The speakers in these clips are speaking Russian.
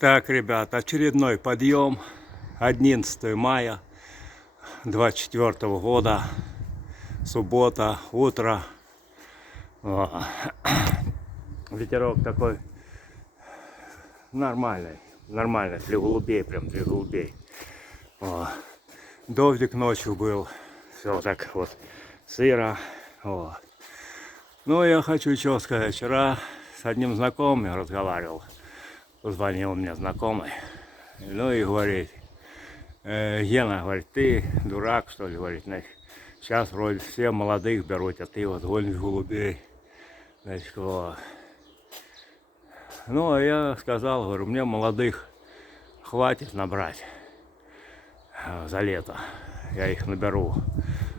Так, ребят, очередной подъем. 11 мая 24 года. Суббота, утро. О, ветерок такой нормальный. Нормальный, для голубей, прям для голубей. О, дождик ночью был. Все так вот сыро. О. Ну, я хочу что сказать. Вчера с одним знакомым разговаривал. Позвонил мне знакомый. Ну и говорит: Гена, говорит, ты дурак, что ли, говорит, значит, сейчас вроде все молодых берут, а ты вот гонишь голубей. Значит, вот. Ну, а я сказал, говорю, мне молодых хватит набрать за лето, я их наберу.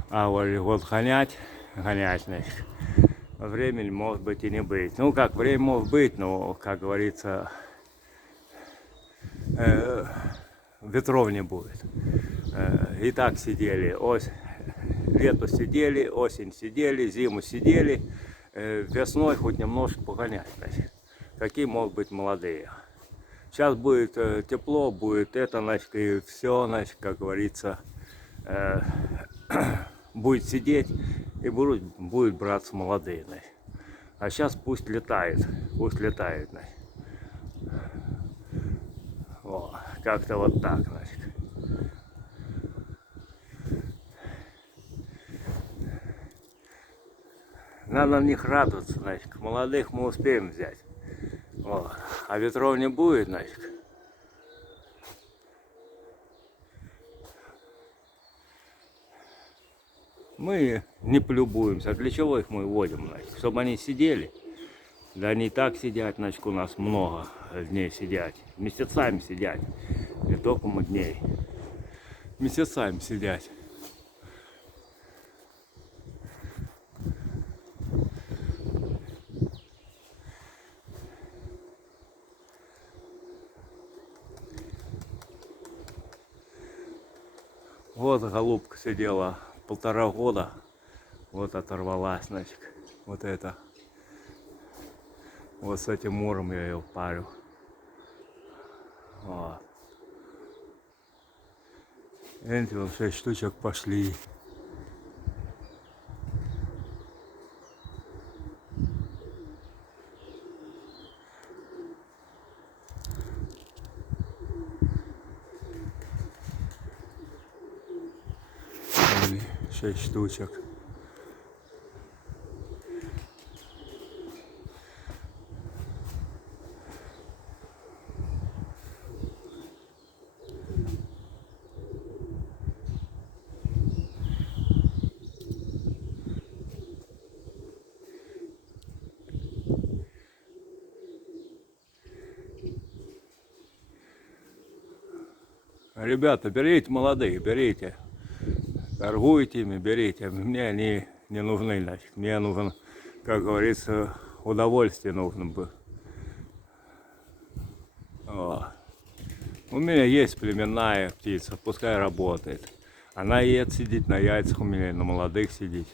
А вот гонять, значит, времени может быть и не быть. Ну, как, время может быть, но, как говорится, ветров не будет. И так сидели, лето сидели, осень сидели, зиму сидели, весной хоть немножко погонять. Значит. Какие могут быть молодые? Сейчас будет тепло, будет это, значит, и все, значит, как говорится, будет сидеть и будет браться молодые. Значит. А сейчас пусть летает, значит. Как-то вот так, значит. Надо на них радоваться, значит. Молодых мы успеем взять. О, а ветров не будет, значит. Мы не полюбуемся. Для чего их мы вводим, значит? Чтобы они сидели. Да они и так сидят, значит, у нас много дней сидят. Месяцами сидят. Не только мы дней. Месяцами сидят. Вот голубка сидела 1,5 года. Вот оторвалась, значит. Вот это. Вот с этим муром я ее парю. Вот. Эти вот 6 штучек пошли. Или 6 штучек. Ребята, берите молодых, берите. Торгуйте ими, берите. Мне они не нужны, значит. Мне нужен, как говорится, удовольствие нужно бы. О. У меня есть племенная птица, пускай работает. Она ед сидит на яйцах у меня, на молодых сидит.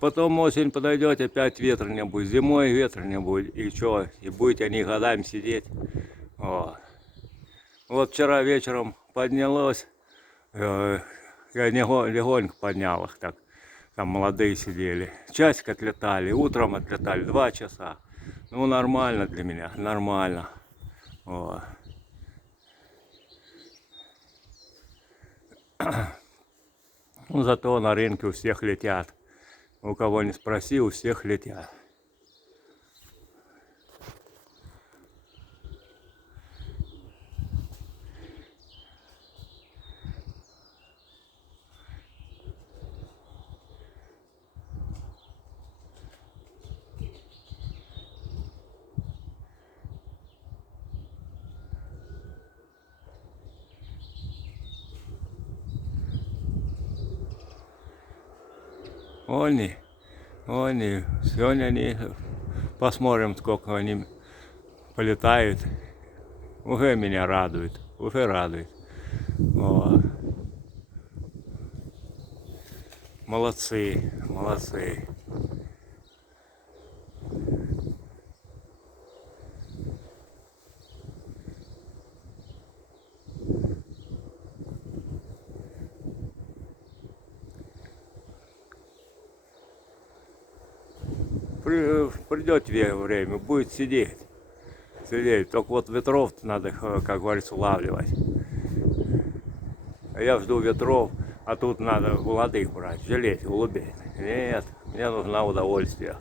Потом осень подойдет, опять ветра не будет. Зимой ветра не будет. И что? И будете они годами сидеть. Вот вчера вечером поднялось. Я легонько поднял их так. Там молодые сидели. Часик отлетали, утром отлетали 2 часа. Ну, нормально для меня, нормально. Вот. Ну, зато на рынке у всех летят. У кого не спроси, у всех летят. Они, сегодня они Посмотрим, сколько они полетают. Уже меня радует. Уже радует. Вот. Молодцы, молодцы. Придет время, будет сидеть. Сидеть. Только вот ветров надо, как говорится, улавливать. А я жду ветров, а тут надо молодых брать, жалеть, голубей. Нет, мне нужно удовольствие.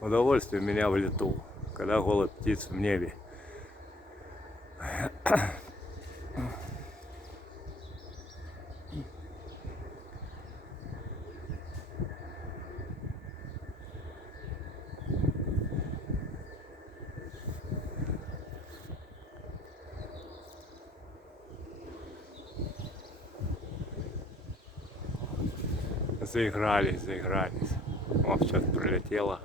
Удовольствие у меня в лету, когда голубь птиц в небе. Заигрались, заигрались. О, сейчас прилетело.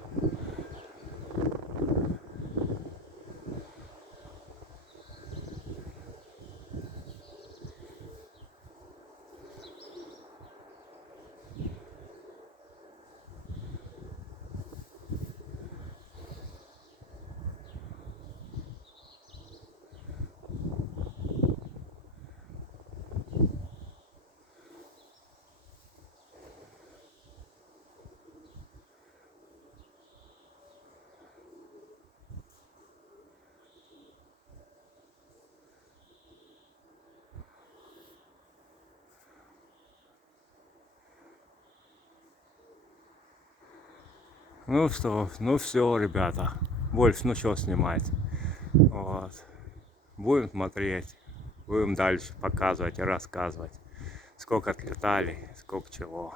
Ну что, ну все, ребята. Больше, ну что снимать. Вот. Будем смотреть. Будем дальше показывать и рассказывать. Сколько отлетали, сколько чего.